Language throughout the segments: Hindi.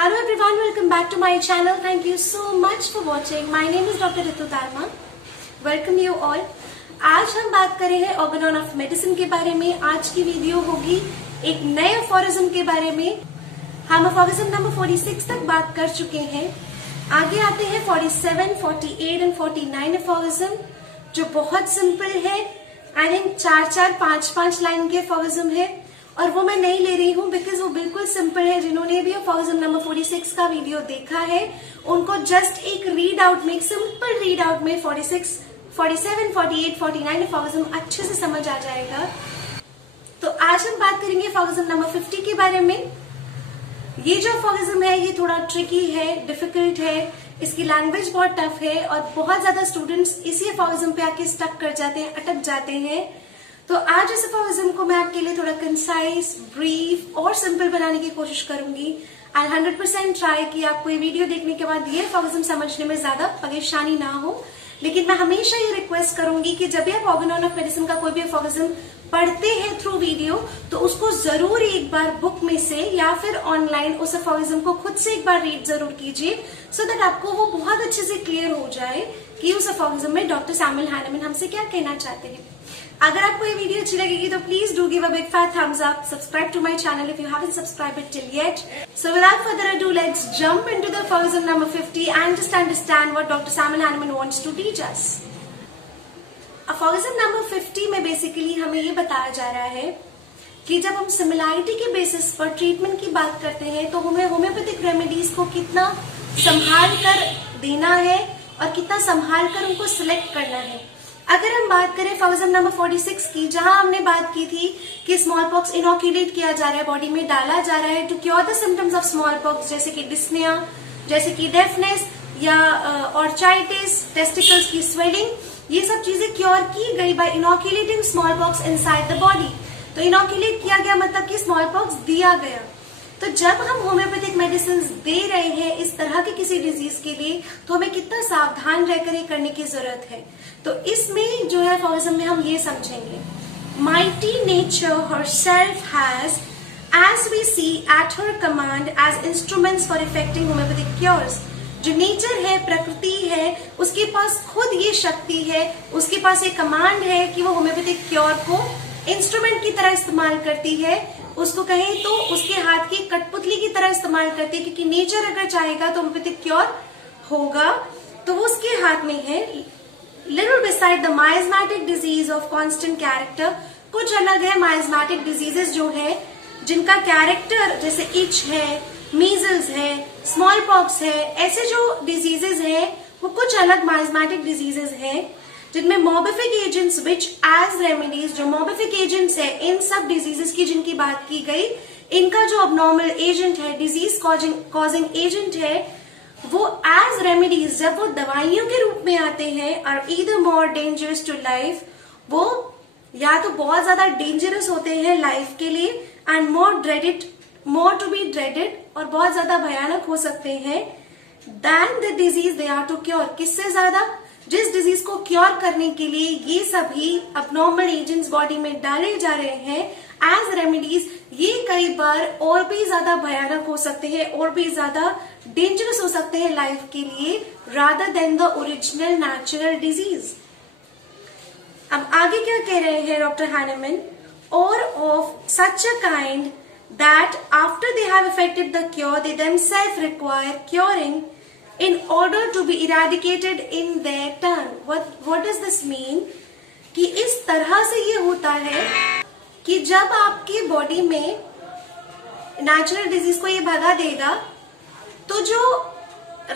Hello everyone, welcome back to my channel. Thank you so much for watching. My name is Dr. Ritu Dayma. Welcome you all. आज हम बात करेंगे Organon of Medicine के बारे में. आज की वीडियो होगी एक नए अफोरिज्म के बारे में. हम अफोरिज्म नंबर 46 तक बात कर चुके हैं. आगे आते हैं 47, 48 एंड 49 अफोरिज्म जो बहुत सिंपल है. आई थिंक 4-4, 5-5 लाइन के अफोरिज्म है और वो मैं नहीं ले रही हूँ बिकॉज वो बिल्कुल सिंपल है. जिन्होंने भी अफोरिज्म नंबर 46 का वीडियो देखा है उनको जस्ट एक रीड आउट में, एक सिंपल रीड आउट में 46, 47, 48, 49 अफोरिज्म अच्छे से समझ आ जाएगा. तो आज हम बात करेंगे अफोरिज्म नंबर 50 के बारे में. ये जो अफोरिज्म है ये थोड़ा ट्रिकी है, डिफिकल्ट है, इसकी लैंग्वेज बहुत टफ है और बहुत ज्यादा स्टूडेंट्स इसी अफोरिज्म पे आके स्टक कर जाते हैं, अटक जाते हैं. तो आज इस अफोरिज्म को मैं आपके लिए थोड़ा कंसाइज, ब्रीफ और सिंपल बनाने की कोशिश करूंगी. आई 100% ट्राई कि आपको ये वीडियो देखने के बाद ये अफोरिज्म समझने में ज्यादा परेशानी ना हो. लेकिन मैं हमेशा ये रिक्वेस्ट करूंगी कि जब भी आप ऑर्गेनॉन ऑफ मेडिसिन का कोई भी अफोरिज्म पढ़ते हैं थ्रू वीडियो तो उसको जरूर एक बार बुक में से या फिर ऑनलाइन उस अफोरिज्म को खुद से एक बार रीड जरूर कीजिए सो दैट आपको वो बहुत अच्छे से क्लियर हो जाए कि उस अफोरिज्म में डॉक्टर सैमुअल हैनेमन हमसे क्या कहना चाहते हैं. अगर आपको ये वीडियो अच्छी लगेगी तो please do give a big fat thumbs up. Subscribe to my channel if you haven't subscribed it till yet. So without further ado, let's jump into the aphorism number 50 and just understand what Dr. Samuel Hahnemann wants to teach us. Aphorism number 50 में बेसिकली हमें ये बताया जा रहा है कि जब हम सिमिलैरिटी के बेसिस पर ट्रीटमेंट की बात करते हैं तो हमें होम्योपैथिक रेमेडीज को कितना संभाल कर देना है और कितना संभाल कर उनको सिलेक्ट करना है. अगर हम बात करें अफोरिज्म नंबर 46 की, जहां हमने बात की थी कि स्मॉल पॉक्स इनोक्यूलेट किया जा रहा है, बॉडी में डाला जा रहा है to cure the symptoms of small pox, जैसे कि डिस्निया, जैसे कि डेफनेस या ऑर्चाइटिस, टेस्टिकल्स की स्वेलिंग, ये सब चीजें क्योर की गई by inoculating smallpox inside the body. तो इनोक्यूलेट किया गया मतलब कि स्मॉल पॉक्स दिया गया. तो जब हम होम्योपैथिक मेडिसिन दे रहे हैं इस तरह के किसी डिजीज के लिए तो हमें कितना सावधान रहकर ये करने की जरूरत है. तो इसमें जो है अफोरिज्म में हम ये समझेंगे. Mighty nature herself has, as we see at her command as instruments for effecting homeopathic cures. जो नेचर है, प्रकृति है, उसके पास खुद ये शक्ति है, उसके पास एक कमांड है कि वो होम्योपैथिक क्योर को इंस्ट्रूमेंट की तरह इस्तेमाल करती है. उसको कहें तो उसके हाथ की कठपुतली की तरह इस्तेमाल करती है क्योंकि नेचर अगर चाहेगा तो होम्योपैथिक क्योर होगा. तो वो उसके हाथ में है. Little beside the miasmatic disease of constant character, कुछ अलग है माइजमेटिक डिजीजेस जो है जिनका कैरेक्टर जैसे इच है, मीजल्स है, स्मॉल पॉक्स है, ऐसे जो डिजीजेस हैं वो कुछ अलग माइजमेटिक डिजीजेस हैं जिनमें मोर्बिफिक एजेंट्स विच एज रेमेडीज, जो मोर्बिफिक एजेंट्स है इन सब डिजीजेस की जिनकी बात की गई, इनका जो अबनॉर्मल एजेंट है, डिजीज कॉजिंग एजेंट है, वो एज रेमेडीज जब वो दवाइयों के रूप में आते हैं और either more dangerous to life, वो या तो बहुत ज्यादा डेंजरस होते हैं लाइफ के लिए and more to be dreaded और बहुत ज्यादा भयानक हो सकते हैं then the disease they are to cure. किससे ज्यादा? जिस डिजीज को क्योर करने के लिए ये सभी अबनॉर्मल एजेंट्स बॉडी में डाले जा रहे हैं एज रेमेडीज, ये कई बार और भी ज्यादा भयानक हो सकते हैं और भी ज्यादा डेंजरस हो सकते हैं लाइफ के लिए rather than the original natural disease. अब आगे क्या कह रहे हैं डॉक्टर हैनेमन? और of such a kind that after they have effected the cure they themselves require curing in order to be eradicated in their turn. What does this mean? कि इस तरह से ये होता है कि जब आपकी बॉडी में नेचुरल डिजीज को ये भगा देगा तो जो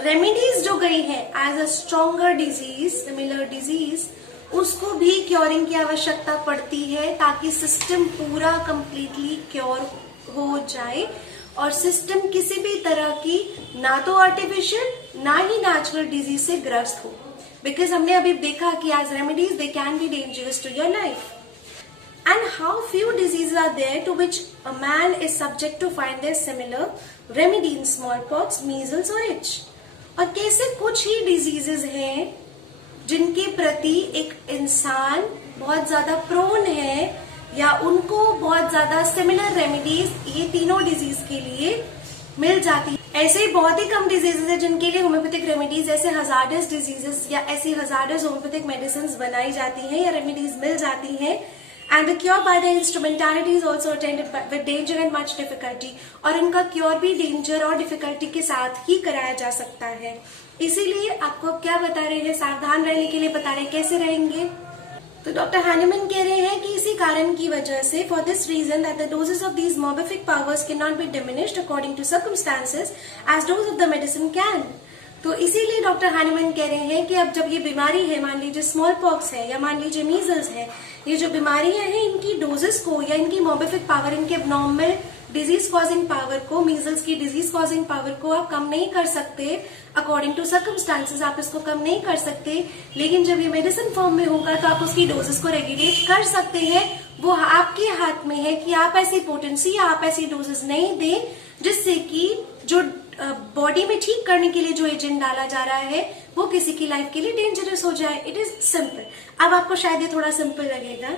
रेमेडीज जो गई है as a stronger disease, similar disease, उसको भी क्योरिंग की आवश्यकता पड़ती है ताकि सिस्टम पूरा कंप्लीटली क्योर हो जाए और सिस्टम किसी भी तरह की ना तो आर्टिफिशियल ना ही नेचुरल डिजीज से ग्रस्त हो. बिकॉज हमने अभी देखा कि as remedies they can be dangerous to your life. And how few disease are there to which a man is subject to find their similar remedy in small pox, measles और इच. और कैसे कुछ ही डिजीजेस हैं जिनके प्रति एक इंसान बहुत ज्यादा प्रोन है या उनको बहुत ज्यादा सिमिलर रेमेडीज ये तीनों डिजीज के लिए मिल जाती है। ऐसे ही बहुत ही कम डिजीजेस है जिनके लिए होम्योपैथिक रेमेडीज, ऐसे हजार्डस डिजीजेस या ऐसी हजार्डस होम्योपैथिक मेडिसिन बनाई जाती हैं या रेमेडीज मिल जाती हैं। And the cure by the instrumentality is also attended with danger and much difficulty, और इनका क्योर भी डेंजर और डिफिकल्टी के साथ ही कराया जा सकता है। इसीलिए आपको क्या बता रहे हैं, सावधान रहने के लिए बता रहे हैं। कैसे रहेंगे? तो डॉक्टर हैनिमैन कह रहे हैं कि इसी कारण की वजह से, for this reason that the doses of these morbific powers can not be diminished according to circumstances as dose of the medicine can. तो इसीलिए डॉक्टर हैनिमैन कह रहे हैं कि अब जब ये बीमारी है, मान लीजिए स्मॉल पॉक्स है या मान लीजिए मीजल्स है, ये जो बीमारियां हैं इनकी डोजेस को या इनकी मोबिफिक पावर, इनके एबनॉर्मल डिजीज कॉजिंग पावर को, मीजल्स की डिजीज कॉजिंग पावर को आप कम नहीं कर सकते अकॉर्डिंग टू सर्कमस्टांसेस, आप इसको कम नहीं कर सकते। लेकिन जब ये मेडिसिन फॉर्म में होगा तो आप उसकी डोजेस को रेगुलेट कर सकते हैं। वो आपके हाथ में है कि आप ऐसी पोटेंसी या आप ऐसी डोजेस नहीं दें जिससे कि जो बॉडी में ठीक करने के लिए जो एजेंट डाला जा रहा है वो किसी की लाइफ के लिए डेंजरस हो जाए। It is simple. अब आपको शायद ये थोड़ा सिंपल लगेगा।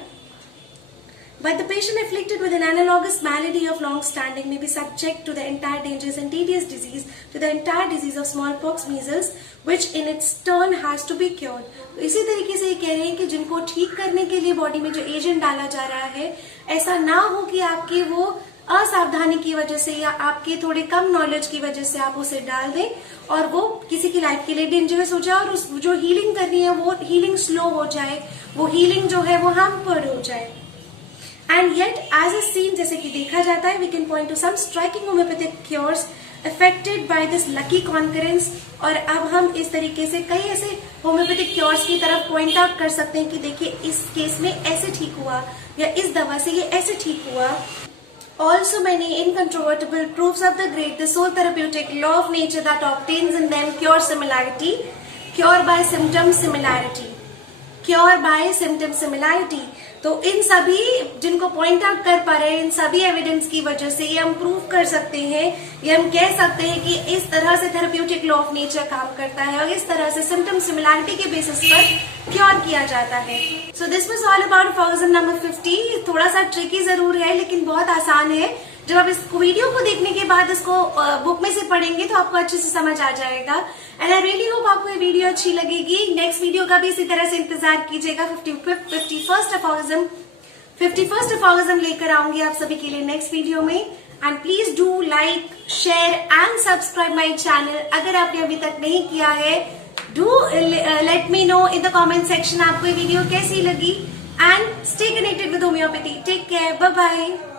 But the patient afflicted with an analogous malady of long standing may be subject to the entire dangerous and tedious disease, to the entire disease of smallpox, measles, which in its turn has to be cured. तो इसी तरीके से ये कह रहे हैं कि जिनको ठीक करने के लिए बॉडी में जो एजेंट डाला जा रहा है, ऐसा ना हो कि आपकी वो असावधानी की वजह से या आपके थोड़े कम नॉलेज की वजह से आप उसे डाल दें और वो किसी की लाइफ के लिए डेंजरस हो जाए और उस जो हीलिंग करनी है वो हीलिंग स्लो हो जाए, वो हीलिंग जो है वो हार्मफुल हो जाए। And yet, as is seen, जैसे कि देखा जाता है, we can point to some striking homeopathic cures affected by this lucky concurrence। और अब हम इस तरीके से कई ऐसे होम्योपैथिक क्योर्स की तरफ पॉइंट आउट कर सकते हैं कि देखिए इस केस में ऐसे ठीक हुआ या इस दवा से ये ऐसे ठीक हुआ। Also many incontrovertible proofs of the great, the sole therapeutic law of nature that obtains in them cure similarity, cure by symptom similarity, cure by symptom similarity। तो इन सभी जिनको पॉइंट आउट कर पा रहे हैं, इन सभी एविडेंस की वजह से ये हम प्रूव कर सकते हैं, ये हम कह सकते हैं कि इस तरह से थेरेप्यूटिक लॉ ऑफ नेचर काम करता है और इस तरह से सिम्टम सिमिलैरिटी के बेसिस पर क्योर किया जाता है। So this was all about aphorism number 50। थोड़ा सा ट्रिकी जरूर है लेकिन बहुत आसान है। जब आप इस वीडियो को देखने के बाद इसको बुक में से पढ़ेंगे तो आपको अच्छे से समझ आ जाएगा। एंड आई रियली होप आपको ये वीडियो अच्छी लगेगी। नेक्स्ट वीडियो का भी इसी तरह से इंतजार कीजिएगा। 51st अफॉरिज्म लेकर आऊंगी आप सभी के लिए नेक्स्ट वीडियो में। And please do like, share and subscribe my channel. अगर आपने अभी तक नहीं किया है, do let me know in the comment section आपको ये वीडियो कैसी लगी। And stay connected with homoeopathy. Take care, bye bye.